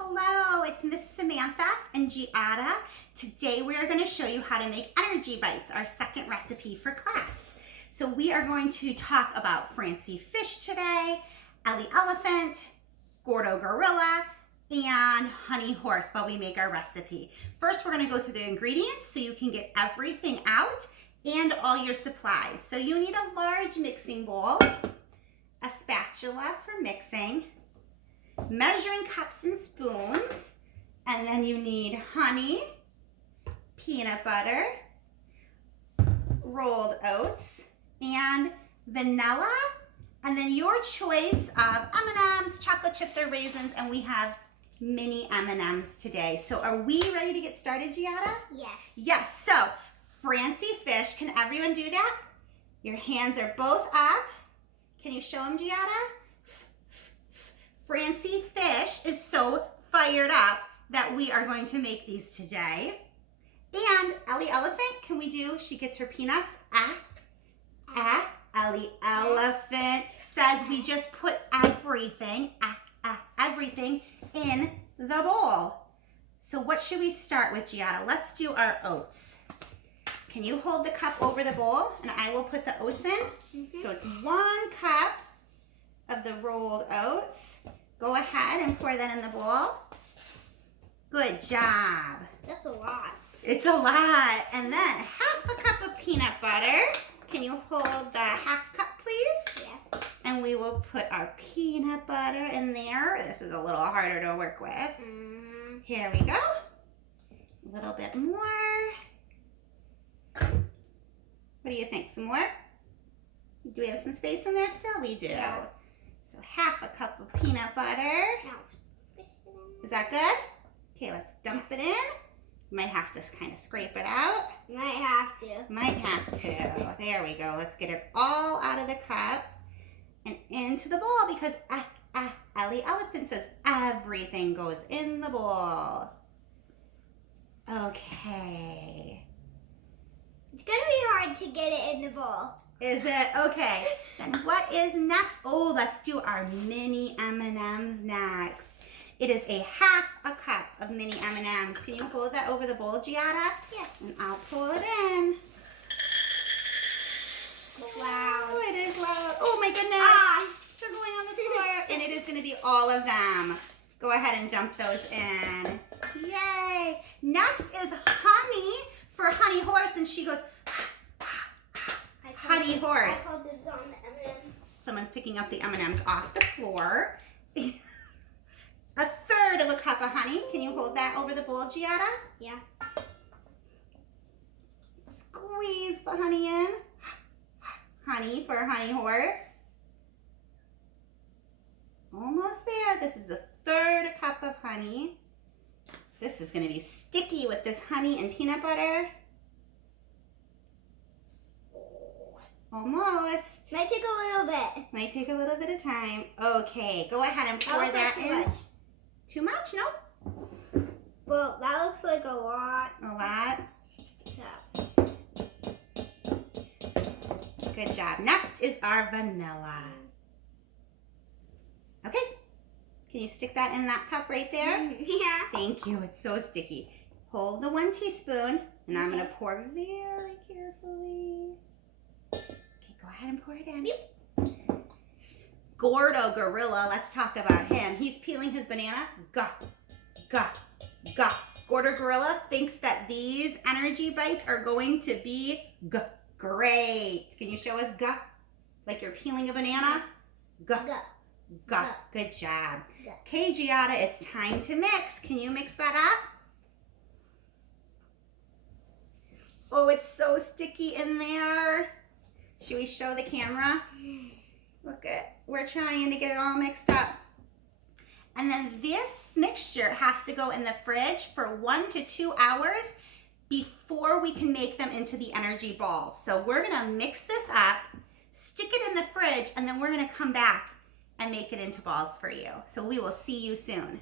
Hello, it's Miss Samantha and Giada. Today we are going to show you how to make energy bites, our second recipe for class. So we are going to talk about Francie fish today, Ellie elephant, Gordo gorilla, and honey horse while we make our recipe. First, we're going to go through the ingredients so you can get everything out and all your supplies. So you need a large mixing bowl, a spatula for mixing, measuring cups and spoons, and then you need honey, peanut butter, rolled oats, and vanilla, and then your choice of M&Ms, chocolate chips, or raisins, and we have mini M&Ms today. So are we ready to get started, Giada? Yes. Yes, so Francie fish, can everyone do that? Your hands are both up. Can you show them, Giada? Francie fish is so fired up that we are going to make these today. And Ellie elephant, can we do, she gets her peanuts. Ellie elephant says we just put everything, everything in the bowl. So what should we start with, Giada? Let's do our oats. Can you hold the cup over the bowl and I will put the oats in? So it's 1 cup of the rolled oats. Go ahead and pour that in the bowl. Good job. That's a lot. It's a lot. And then half a cup of peanut butter. Can you hold the half cup, please? Yes. And we will put our peanut butter in there. This is a little harder to work with. Here we go. A little bit more. What do you think? Some more? Do we have some space in there still? We do. Yeah. So half a cup of peanut butter. Is that good? Okay, let's dump it in. You might have to kind of scrape it out. Might have to. Might have to. There we go. Let's get it all out of the cup and into the bowl because Ellie elephant says everything goes in the bowl. Okay. It's gonna be hard to get it in the bowl. Is it? Okay. Then what is next? Oh, let's do our mini M&Ms next. It is a half a cup of mini M&Ms. Can you hold that over the bowl, Giada? Yes. And I'll pull it in. Wow. Oh, it is loud. Oh my goodness. They're going on the floor. And it is going to be all of them. Go ahead and dump those in. Yay. Next is honey for honey horse. And she goes, honey horse. I called it on the M&M. Someone's picking up the M&Ms off the floor. A third of a cup of honey. Can you hold that over the bowl, Giada? Yeah. Squeeze the honey in. Honey for honey horse. Almost there. This is a third cup of honey. This is going to be sticky with this honey and peanut butter. Almost. Might take a little bit. Might take a little bit of time. Okay, go ahead and pour that too in. much. Too much? No? Well, that looks like a lot. A lot? Yeah. Good job. Next is our vanilla. Okay. Can you stick that in that cup right there? Yeah. Thank you. It's so sticky. Hold the 1 teaspoon, and I'm going to pour very carefully. Okay, go ahead and pour it in. Gordo gorilla, let's talk about him. He's peeling his banana. Gah, gah, gah. Gordo gorilla thinks that these energy bites are going to be great. Can you show us gah? Like you're peeling a banana? Gah, Go. gah. Good job. Gah. Okay, Giada, it's time to mix. Can you mix that up? Oh, it's so sticky in there. Should we show the camera? Look at, we're trying to get it all mixed up. And then this mixture has to go in the fridge for 1 to 2 hours before we can make them into the energy balls. So we're gonna mix this up, stick it in the fridge, and then we're gonna come back and make it into balls for you. So we will see you soon.